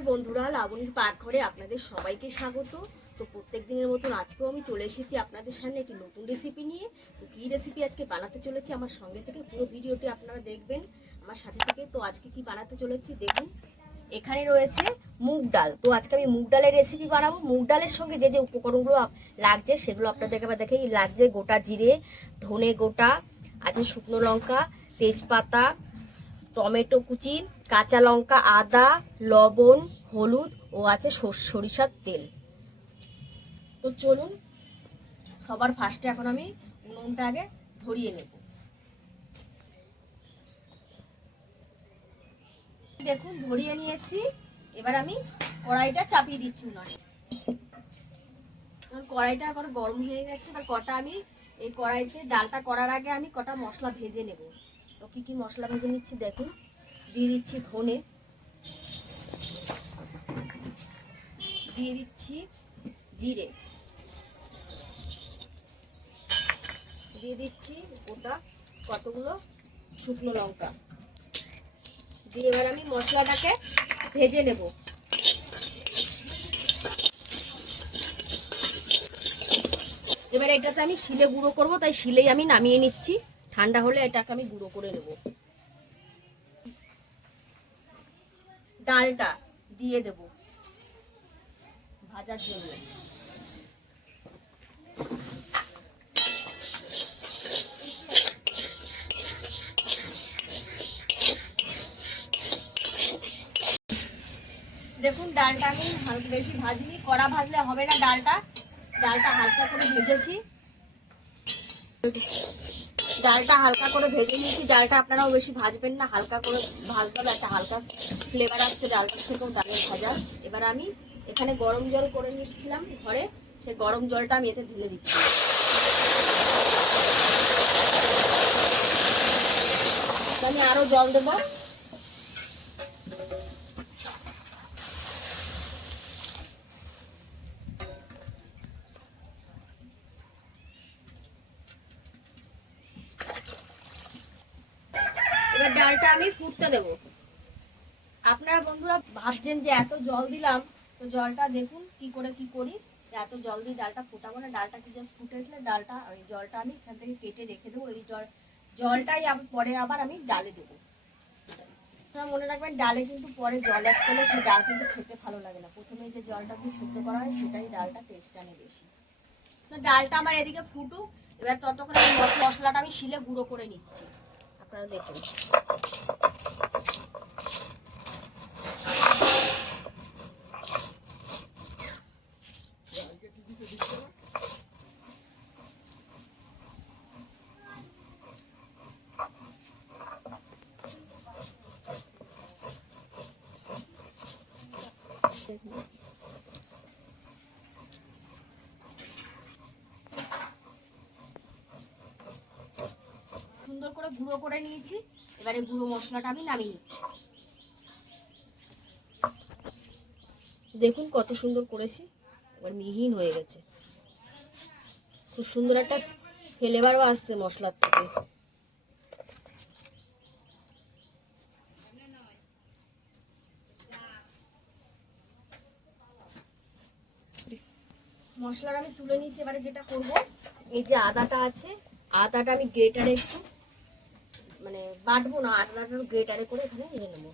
নমস্কার বন্ধুরা, লাবণীর পাকঘরে আপনাদের সবাইকে স্বাগত। তো প্রত্যেক দিনের মতন আজকেও আমি চলে এসেছি আপনাদের সামনে একটি নতুন রেসিপি নিয়ে। তো কী রেসিপি আজকে বানাতে চলেছি আমার সঙ্গে থেকে পুরো ভিডিওটি আপনারা দেখবেন আমার সাথে থেকে। তো আজকে কি বানাতে চলেছি দেখুন। এখানে রয়েছে মুগ ডাল। তো আজকে আমি মুগ ডালের রেসিপি বানাবো। মুগ ডালের সঙ্গে যে যে উপকরণগুলো লাগছে সেগুলো আপনাদেরকে আবার দেখেই লাগছে। গোটা জিরে, ধনে গোটা আছে, শুকনো লঙ্কা, তেজপাতা, টমেটো কুচি, কাঁচা লঙ্কা, আদা, লবণ, হলুদ ও আছে সরিষার তেল। তো চলুন সবার ফার্স্টে এখন আমি উনুনটা আগে ধরিয়ে নেব। দেখুন ধরিয়ে নিয়েছি। এবার আমি কড়াইটা চাপিয়ে দিচ্ছি উনানে। কড়াইটা এখন গরম হয়ে গেছে। আর কটা আমি এই কড়াইতে ডালটা করার আগে আমি কটা মশলা ভেজে নেব। তো কি কি মশলা ভেজে নিচ্ছি দেখুন। দিয়ে দিচ্ছি ধনে, দিয়ে দিচ্ছি জিরে, দিয়ে দিচ্ছি গোটা কতগুলো শুকনো লঙ্কা দিয়ে এবার আমি মশলাটাকে ভেজে নেব। এবার এটাতে আমি শিলে গুঁড়ো করব, তাই শিলেই আমি নামিয়ে নিচ্ছি। ঠান্ডা হলে এটাকে আমি গুঁড়ো করে নেব। ডালটা দিয়ে দেব ভাজার জন্য। দেখুন ডালটা আমি বেশি ভাজিনি, কড়া ভাজলে হবে না। ডালটা হালকা করে ভেজেছি। ডালটা হালকা করে ভেজে নিয়েছি। ডালটা আপনারাও বেশি ভাজবেন না, হালকা করে ভাজতে হবে। একটা হালকা ফ্লেভার আসছে ডালটার থেকেও ডালের ভাজা। এবার আমি এখানে গরম জল করে নিচ্ছিলাম ঘরে, সেই গরম জলটা আমি এতে ঢেলে দিচ্ছি। আমি আরো জল দেবো। এবার ডালটা আমি ফুটতে দেব। আপনারা বন্ধুরা ভাবছেন যে এত জল দিলাম, তো জলটা দেখুন কি করে কি করি। এত জল দিয়ে ডালটা ফোটাবো না, ডালটা কি জাস্ট ফুটে আসলে ডালটা ওই জলটা আমি এখান থেকে কেটে রেখে দেবো। এই জলটাই পরে আবার আমি ডালে দেবো। আপনারা মনে রাখবেন ডালে কিন্তু পরে জল অ্যাড করলে সেই ডাল কিন্তু খেতে ভালো লাগে না। প্রথমে যে জলটা দিয়ে সিদ্ধ করা হয় সেটাই ডালটা টেস্ট আনে বেশি। তো ডালটা আমার এদিকে ফুটুক। এবার ততক্ষণ আমি মশলাটা আমি শিলে গুঁড়ো করে নিচ্ছি। আপনারা দেখুন সুন্দর করে গুঁড়ো করে নিয়েছি। এবারে গুঁড়ো মশলাটা আমি নামিয়ে নিচ্ছি। দেখুন কত সুন্দর করেছি, এবার মিহিন হয়ে গেছে। খুব সুন্দর একটা ফ্লেভারও আসছে মশলার থেকে। মশলাটা আমি তুলে নিয়েছি। এবারে যেটা করব, এই যে আদাটা আছে, আদাটা আমি গ্রেটারে একটু মানে বাটবো না, আদাটা গ্রেটারে করে এখানে নিয়ে নেব।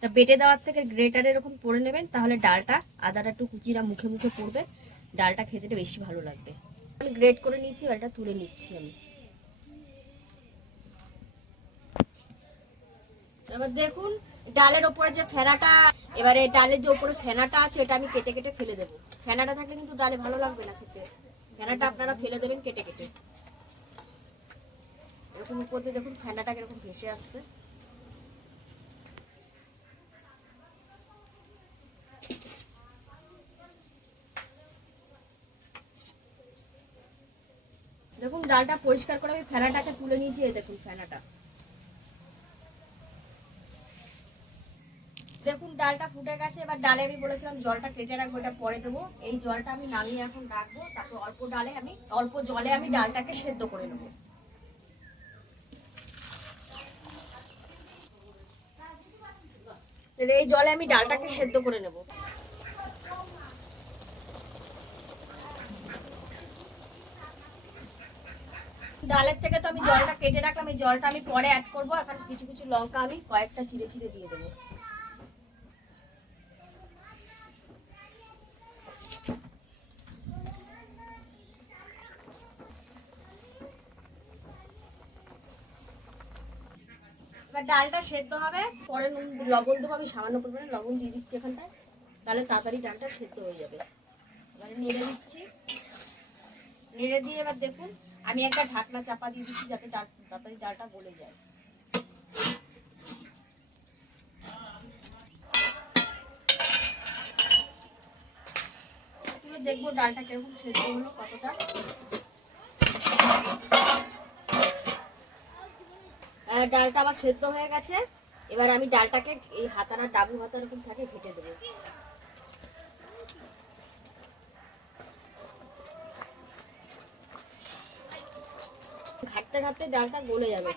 তা বেটে দেওয়ার থেকে গ্রেটারে এরকম করে নেবেন, তাহলে ডালটা আদাটা একটু কুচিরা মুখে মুখে পড়বে, ডালটা খেতে বেশি ভালো লাগবে। আমি গ্রেট করে নিয়েছি, এবার এটা তুলে নিচ্ছি আমি। এবার দেখুন ডালের ওপরে যে ফেনাটা, এবারে ডালের যে ওপরে ফেনাটা আছে এটা আমি কেটে কেটে ফেলে দেবো। ফেনাটা থাকলে কিন্তু ডালে ভালো লাগবে না খেতে। ফেনাটা আপনারা ফেলে দেবেন কেটে কেটে। এরকম উপর দিয়ে দেখুন ফেনাটা কিরকম ভেসে আসছে। দেখুন ডালটা পরিষ্কার করে আমি ফেনাটাকে তুলে নিয়েছি। এই দেখুন ফেনাটা। দেখুন ডালটা ফুটে গেছে। এবার ডালে আমি বলেছিলাম জলটা কেটে রাখবো, এটা পরে দেবো। এই জলটা আমি নামিয়ে এখন রাখবো। তারপর অল্প জলে আমি ডালটাকে সেদ্ধ করে নেবো। তাহলে এই জলে আমি ডালটাকে সেদ্ধ করে নেব। ডালের থেকে তো আমি জলটা কেটে রাখলাম, এই জলটা আমি পরে অ্যাড করবো। এখন কিছু কিছু লঙ্কা আমি কয়েকটা চিড়ে চিড়ে দিয়ে দেবো। এবার ডালটা সেদ্ধ হবে, পরে নুন লবণ দেবো। আমি সামান্য পরিমাণে লবণ দিয়ে দিচ্ছি এখানটায়, তাহলে তাড়াতাড়ি ডালটা সেদ্ধ হয়ে যাবে। এবারে নেড়ে দিচ্ছি, নেড়ে দিয়ে এবার দেখুন আমি একটা ঢাকনা চাপা দিয়ে দিচ্ছি যাতে তাড়াতাড়ি ডালটা গলে যায়। দেখবো ডালটা কিরকম সেদ্ধ হলো, কতটা। ডালটা আবার সেদ্ধ হয়ে গেছে। এবার আমি ডালটাকে এই হাতানা ডাবু হাতা এরকম থাকে ঘেটে দেবো। ঘাটতে ঘাটতে ডালটা গলে যাবে।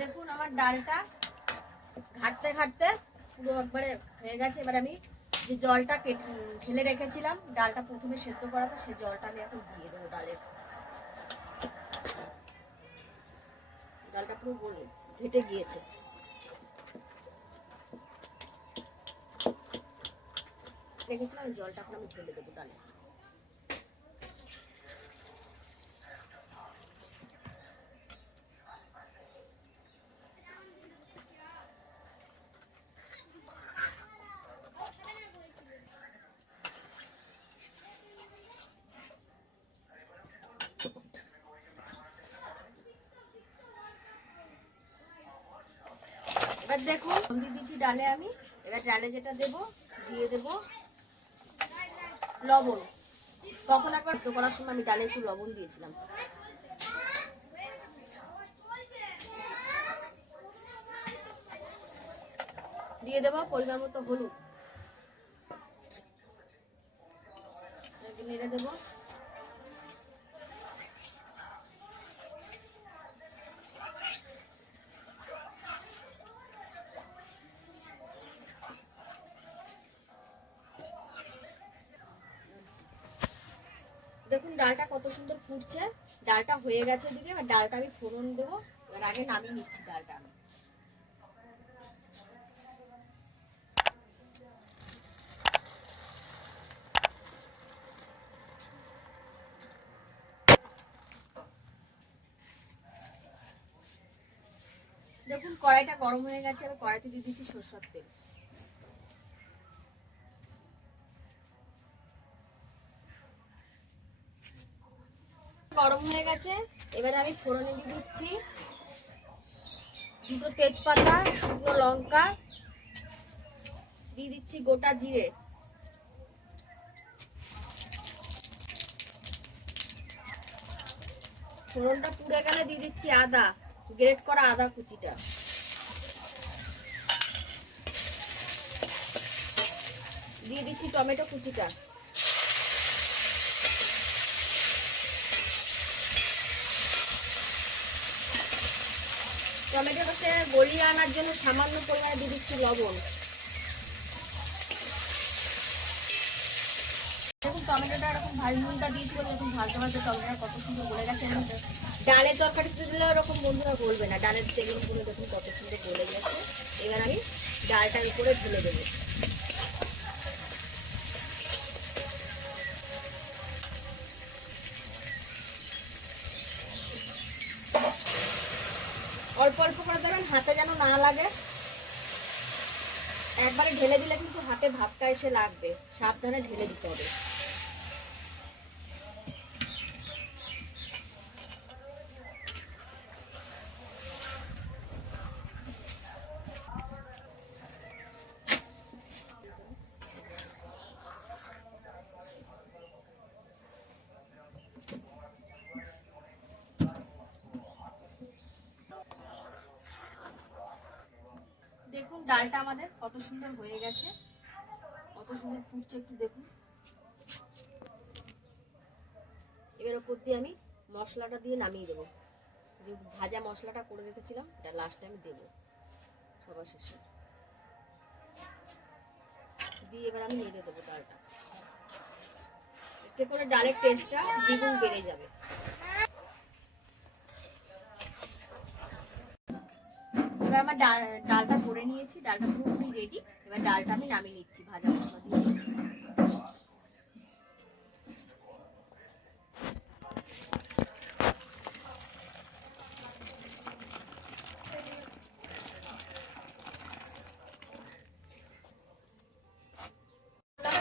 দেখুন আমার ডালটা ঘাটতে ঘাটতে পুরো একবারে হয়ে গেছে। এবার আমি যে জলটা ঢেলে রেখেছিলাম ডালটা প্রথমে সেদ্ধ করাতে, সেই জলটা আমি এখন দিয়ে দেবো ডালের। ডালটা পুরো গলে ঘেটে গিয়েছে। রেখেছিলাম ওই জলটা এখন আমি ঢেলে দেবো ডালে। এবার দেখুন দিয়ে দিচ্ছি ডালে আমি। এবার ডালে যেটা দেবো, দিয়ে দেবো লবণ। তখন একবার সেদ্ধ করার সময় আমি ডালে একটু লবণ দিয়েছিলাম। দিয়ে দেবো পরিমাণ মতো হলুদ, নেড়ে দেবো। দেখুন ডালটা কত সুন্দর ফুটছে, ডালটা হয়ে গেছে দিকে। এবার ডালটা আমি ফোড়ন দেবো। এবার আগে নামিয়ে নিচ্ছি ডালটা আমি। দেখুন কড়াইটা গরম হয়ে গেছে, আমি কড়াইতে দিয়ে দিচ্ছি সরষের তেল। গরম হয়ে গেছে, এবারে আমি ফোড়নে দিয়ে দিচ্ছি দুটো তেজপাতা, শুকনো লঙ্কা, দিয়ে দিচ্ছি গোটা জিরে, ফোড়নটা পুড়ে গেলে দিয়ে দিচ্ছি আদা, গ্রেট করা আদা কুচিটা, দিয়ে দিচ্ছি টমেটো কুচিটা, টমেটোটাকে গলিয়ে আনার জন্য সামান্য পরিমাণে দিয়ে দিচ্ছি লবণ। দেখুন টমেটোটা এরকম নুনটা দিয়েছি বলে এরকম ভাজতে ভাজতে টমেটোটা কত সুন্দর গলে গেছে। ডালের তরকারিতে দিলে ওরকম বন্ধুরা গলবে না, ডালের তেলগুলো দেখুন কত সুন্দর গলে গেছে। এবার আমি ডালটার উপরে ঢেলে দেবো। অল্প অল্প করে দেবেন, হাতে যেন না লাগে। একবারে ঢেলে দিলে কিন্তু হাতে ভাবটা এসে লাগবে, সাবধানে ঢেলে দিতে হবে। দেখুন দেখুন ডালটা আমাদের কত সুন্দর হয়ে গেছে, কত সুন্দর ফুটছে, একটু দেখুন। এবার ওপর দিয়ে আমি মশলাটা দিয়ে নামিয়ে দেবো, যে ভাজা মশলাটা করে রেখেছিলাম এটা লাস্টে আমি দেবো সবার শেষে দিয়ে। এবার আমি নেড়ে দেবো ডালটা, এতে করে ডালের টেস্টটা দ্বিগুণ বেড়ে যাবে। এবার আমার ডালটা করে নিয়েছি, ডালটা পুরোপুরি রেডি। এবার ডালটা আমি নামিয়ে নিচ্ছি, ভাজা মশলা দিয়ে নিচ্ছি।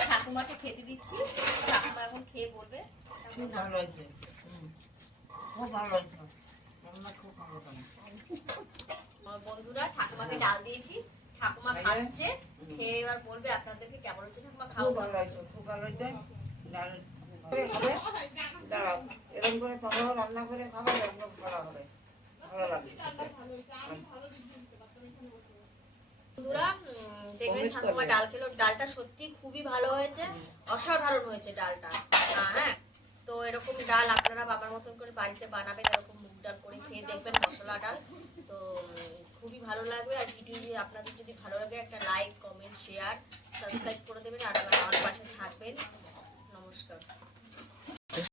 ঠাকুমাকে খেতে দিচ্ছি, ঠাকুমা এখন খেয়ে বলবে। খুব ভালো হয়েছে, খুব ভালো হয়েছে, রান্না খুব ভালো করে। আমার বন্ধুরা ঠাকুমাকে ডাল দিয়েছি, ঠাকুমা খাচ্ছে, খেয়ে এবার বলবে আপনাদেরকে কেমন হয়েছে। ঠাকুমা খাও। খুব ভালো হয়েছে, খুব ভালো হয়েছে। ডাল করে খাবে, দাঁড়াও এরকম করে তোমরাও রান্না করে খাবে, একদম ভালো হবে, ভালো লাগবে বন্ধুরা। দেখলেন ঠাকুমা ডাল খেলো, ডালটা সত্যি খুবই ভালো হয়েছে, অসাধারণ হয়েছে ডালটা। হ্যাঁ, তো এরকম ডাল আপনারা বাবার মতন করে বাড়িতে বানাবেন, এরকম মুগ ডাল করে খেয়ে দেখবেন, মশলা ডাল। তো খুবই ভালো লাগবে। আর ভিডিও আপনাদের যদি ভালো লাগে একটা লাইক, কমেন্ট, শেয়ার, সাবস্ক্রাইব করে দেবেন, আর আমার পাশে থাকবেন। নমস্কার।